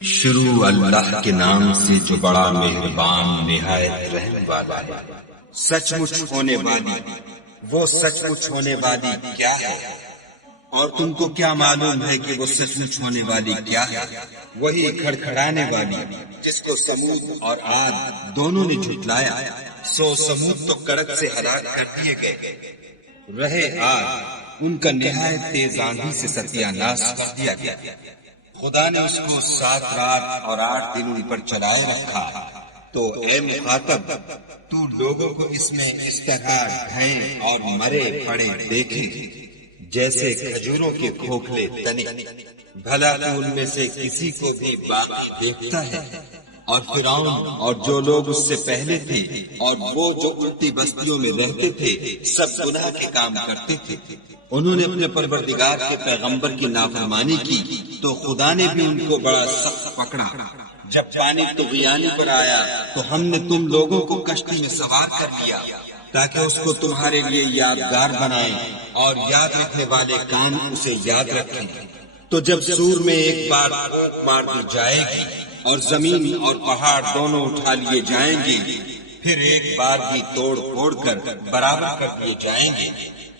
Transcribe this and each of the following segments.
شروع اللہ کے نام سے جو بڑا مہربان نہایت رحم والا ہے۔ سچ مچ ہونے والی، وہ سچ مچ ہونے والی کیا ہے؟ اور تم کو کیا معلوم ہے کہ وہ سچ مچ ہونے والی کیا ہے؟ وہی کھڑکھڑانے والی جس کو سمود اور عاد دونوں نے جھٹلایا، سو سمود تو کڑک سے ہلاک کر دیے گئے، رہے عاد ان کا نہایت تیز آندھی سے ستیہ ناش کر دیا گیا۔ خدا نے اس کو 7 رات اور 8 دن ان پر چلائے رکھا۔ تو اے مخاطب، تو لوگوں کو اس میں اس طرح ڈھائیں اور مرے پڑے دیکھے جیسے کھجوروں کے کھوکھلے تنے، بھلا تو ان میں سے کسی کو بھی باقی دیکھتا ہے؟ اور فرعون اور جو لوگ اس سے پہلے تھے اور وہ جو الٹی بستیوں میں رہتے تھے، سب گناہ کے کام کرتے تھے۔ انہوں نے اپنے پروردگار کے پیغمبر کی نافرمانی کی تو خدا نے بھی ان کو بڑا سخت پکڑا۔ جب پانی طغیانی پر آیا تو ہم نے تم لوگوں کو کشتی میں سوار کر لیا تاکہ اس کو تمہارے لیے یادگار بنائیں اور یاد رکھنے والے کان اسے یاد رکھیں۔ تو جب سور میں ایک بار پھونک مار دی جائے گی اور زمین اور پہاڑ دونوں اٹھا لیے جائیں گے، پھر ایک بار بھی توڑ پھوڑ کر برابر کر دیے جائیں گے،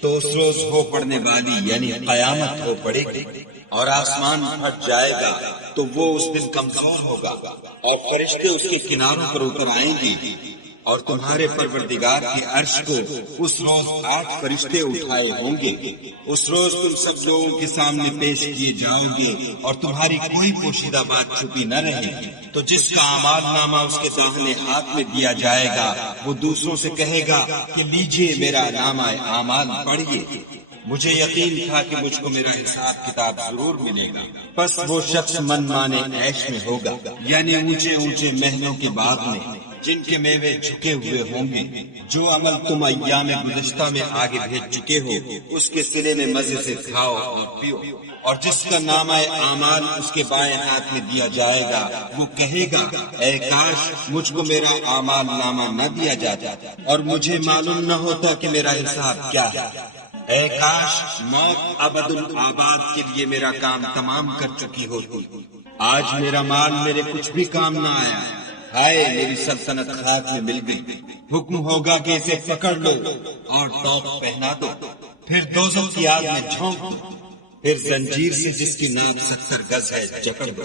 تو اس روز ہو پڑنے والی یعنی قیامت ہو پڑے گی اور آسمان پھٹ جائے گا تو وہ اس دن کمزور ہوگا اور فرشتے اس کے کناروں پر اتر آئیں گے، اور تمہارے پروردگار کے عرش کو اس روز 8 فرشتے اٹھائے ہوں گے۔ اس روز تم سب لوگوں کے سامنے پیش کیے جاؤ گے اور تمہاری کوئی پوشیدہ بات چھپی نہ رہے گی۔ تو جس کا اعمال نامہ اس کے داہنے ہاتھ میں دیا جائے گا، وہ دوسروں سے کہے گا کہ لیجئے میرا نامہ اعمال پڑھیے، مجھے یقین تھا کہ مجھ کو میرا حساب کتاب ضرور ملے گا۔ پس وہ شخص من مانے عیش میں ہوگا، یعنی اونچے اونچے محلوں کے باغ میں جن کے میوے جھکے ہوئے ہوں گے۔ جو عمل تم ایام گزشتہ میں آگے بھیج چکے ہو، اس کے سلے میں مزے سے کھاؤ اور پیو۔ اور جس کا نامہ اعمال اس کے بائیں ہاتھ میں دیا جائے گا، وہ کہے گا اے کاش مجھ کو میرا اعمال نامہ نہ دیا جاتا اور مجھے معلوم نہ ہوتا کہ میرا حساب کیا ہے۔ اے کاش موت ابد الآباد کے لیے میرا کام تمام کر چکی ہوتی۔ آج میرا مال میرے کچھ بھی کام نہ آیا، ہائے میری سلطنت خاک میں مل گئی۔ حکم ہوگا کہ اسے پکڑ لو اور توق پہنا دو، پھر دوزخ کی آگ میں جھونک دو، پھر زنجیر سے جس کی ناک 70 گز ہے جکڑ دو۔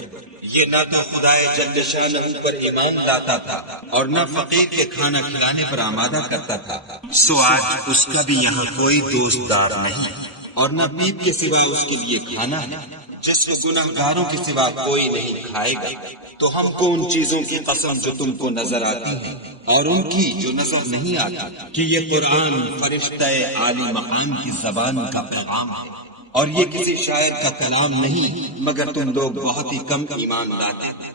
یہ نہ تو خدائے جل شانہ پر ایمان لاتا تھا اور نہ فقیر کے کھانا کھلانے پر آمادہ کرتا تھا، سو آج اس کا بھی یہاں کوئی دوست دار نہیں اور نہ پیپ کے سوا اس کے لیے کھانا ہے، جس کو گناہ گاروں کے سوا کوئی نہیں کھائے گا۔ تو ہم کو ان چیزوں کی قسم جو تم کو نظر آتی ہیں اور ان کی جو نظر نہیں آتی، کہ یہ قرآن فرشتہ عالی مقام کی زبان کا پیغام ہے اور یہ کسی شاعر کا کلام نہیں، مگر تم لوگ بہت ہی کم ایمان لاتے ہیں،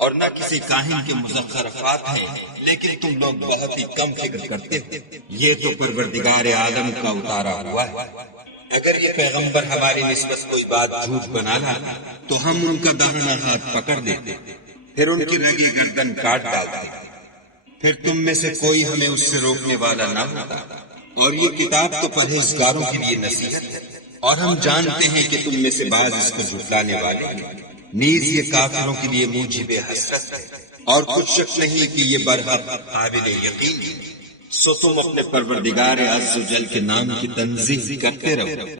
اور نہ کسی کاہن کے مزخرفات ہیں، لیکن تم لوگ بہت ہی کم فکر کرتے ہو۔ یہ تو پروردگار عالم کا اتارا ہوا ہے۔ اگر یہ پیغمبر ہماری نسبت کوئی بات جھوٹ بنا لاتا تو ہم ان کا داہنا ہاتھ پکڑ دیتے، پھر ان کی رگی گردن کاٹ ڈالتے، پھر تم میں سے کوئی ہمیں اس سے روکنے والا نہ ہوتا۔ اور یہ کتاب تو پرہیزگاروں کے لیے نصیحت ہے، اور ہم جانتے ہیں کہ تم میں سے بعض اس کو جھٹلانے والے ہیں۔ نیز یہ کافروں کے لیے موجب حسرت ہے، اور کچھ شک نہیں کہ یہ برحق قابل یقین ہے۔ سو تم اپنے پروردگار عز و جل کے نام کی تنزیہ کرتے رہو۔